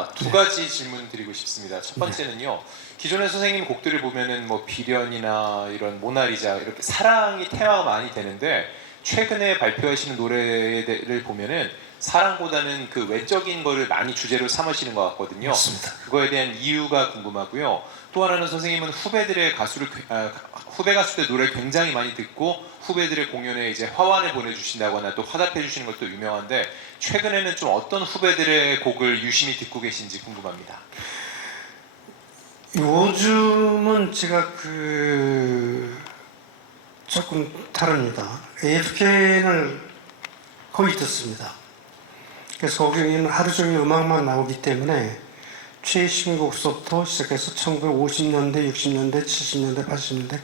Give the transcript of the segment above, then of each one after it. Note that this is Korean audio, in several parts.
있습니다. 두 가지 질문 드리고 싶습니다. 첫 번째는요. 기존의 선생님 곡들을 보면은 뭐 비련이나 이런 모나리자 이렇게 사랑이 테마가 많이 되는데 최근에 발표하시는 노래를 보면은 사랑보다는 그 외적인 거를 많이 주제로 삼으시는 것 같거든요. 맞습니다. 그거에 대한 이유가 궁금하고요. 또 하나는 선생님은 후배들의 가수를 아, 후배 가수들 노래를 굉장히 많이 듣고 후배들의 공연에 이제 화환을 보내주신다거나 또 화답해 주시는 것도 유명한데 최근에는 좀 어떤 후배들의 곡을 유심히 듣고 계신지 궁금합니다. 요즘은 제가 그 조금 다릅니다. AFK를 거의 듣습니다. 그래서 거기는 하루 종일 음악만 나오기 때문에 최신곡서부터 시작해서 1950년대, 60년대, 70년대, 80년대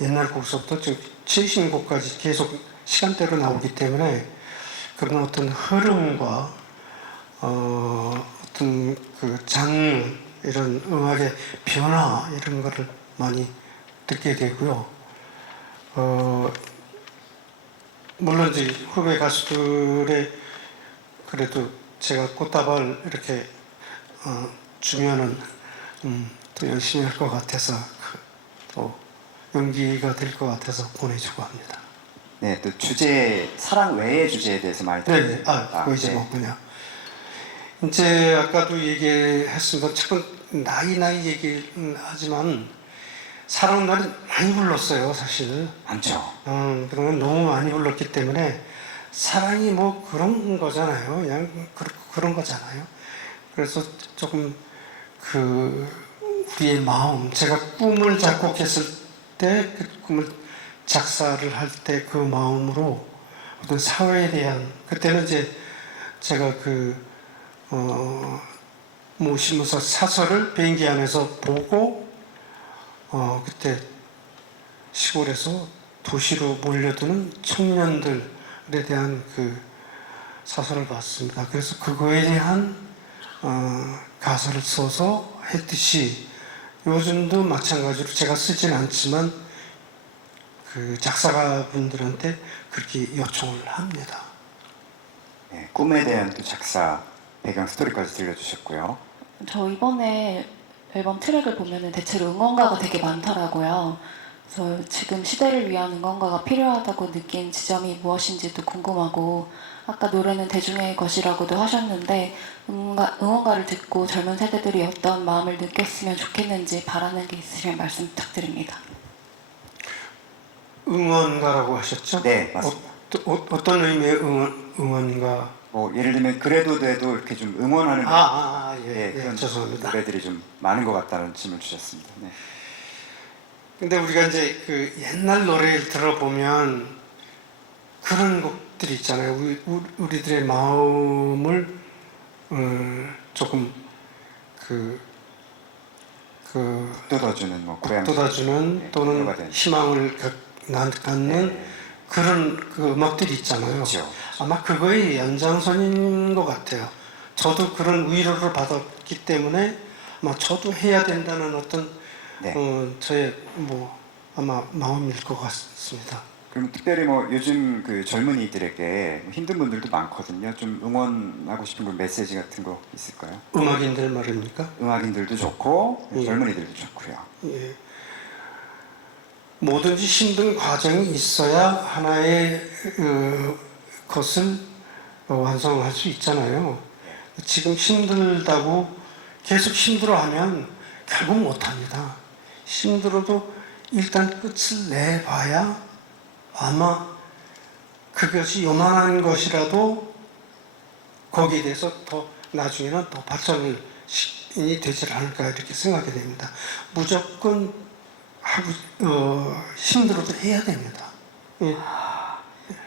옛날 곡서부터 지금 최신곡까지 계속 시간대로 나오기 때문에 그런 어떤 흐름과 어, 어떤 그 장르 이런 음악의 변화 이런 거를 많이 듣게 되고요. 어, 물론 이제 후배 가수들의 그래도 제가 꽃다발 이렇게 어, 주면은 음, 또 열심히 할 것 같아서 그, 또 용기가 될 것 같아서 보내주고 합니다. 네, 또 주제 사랑 외의 주제에 대해서 많이 네네. 듣는데 아, 그거 이제 네. 뭐냐. 이제 아까도 얘기했습니다. 지금 나이 나이 얘기하지만 사랑 나는 많이 불렀어요, 사실. 많죠. 음, 그러면 너무 많이 불렀기 때문에 사랑이 뭐 그런 거잖아요. 그냥 그, 그런 거잖아요. 그래서 조금 그 우리의 마음, 제가 꿈을 작곡했을 때 그 꿈을 작사를 할 때 그 마음으로 어떤 사회에 대한 그때는 이제 제가 그 어, 뭐 신문사 사설을 비행기 안에서 보고 어, 그때 시골에서 도시로 몰려드는 청년들에 대한 그 사설을 봤습니다. 그래서 그거에 대한 어, 가사를 써서 했듯이 요즘도 마찬가지로 제가 쓰진 않지만 그 작사가 분들한테 그렇게 요청을 합니다. 네, 꿈에 대한 또 작사 배경 스토리까지 들려주셨고요. 저 이번에 앨범 트랙을 보면은 대체로 응원가가 되게 많더라고요. 그래서 지금 시대를 위한 응원가가 필요하다고 느낀 지점이 무엇인지도 궁금하고 아까 노래는 대중의 것이라고도 하셨는데 응원가, 응원가를 듣고 젊은 세대들이 어떤 마음을 느꼈으면 좋겠는지 바라는 게 있으시면 말씀 부탁드립니다. 응원가라고 하셨죠? 네, 맞습니다. 어, 어, 어떤 의미의 응원, 응원가? 뭐 예를 들면 그래도 돼도 이렇게 좀 응원하는 아, 아, 아 예, 네, 예, 그런 죄송합니다. 노래들이 좀 많은 것 같다는 질문 주셨습니다. 네. 근데 우리가 이제 그 옛날 노래를 들어보면 그런 곡들이 있잖아요. 우리, 우리- 우리 들의 마음을 음, 조금 그, 그 돋아주는 뭐 고향 돋아주는 네, 또는. 희망을 갖- 나- 갖는 네, 그런 그 음악들이 있잖아요. 그렇죠. 아마 그거의 연장선인 것 같아요. 저도 그런 위로를 받았기 때문에 아마 저도 해야 된다는 어떤 네. 어, 저의 뭐 아마 마음일 것 같습니다. 그럼 특별히 뭐 요즘 그 젊은이들에게 힘든 분들도 많거든요. 좀 응원하고 싶은 그 메시지 같은 거 있을까요? 음악인들 말입니까? 음악인들도 좋고 예. 젊은이들도 좋고요. 예. 뭐든지 힘든 과정이 있어야 하나의 어, 것을 어, 완성할 수 있잖아요. 지금 힘들다고 계속 힘들어하면 결국 못합니다. 힘들어도 일단 끝을 내봐야 아마 그것이 요만한 것이라도 거기에 대해서 더 나중에는 더 발전이 되질 않을까 이렇게 생각이 됩니다. 무조건 하고 어, 힘들어도 해야 됩니다. 예.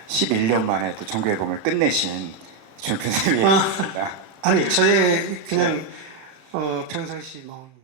11년 만에 또 정규 앨범을 끝내신 준 아. 아니 저의 그냥 어, 평상시 마음.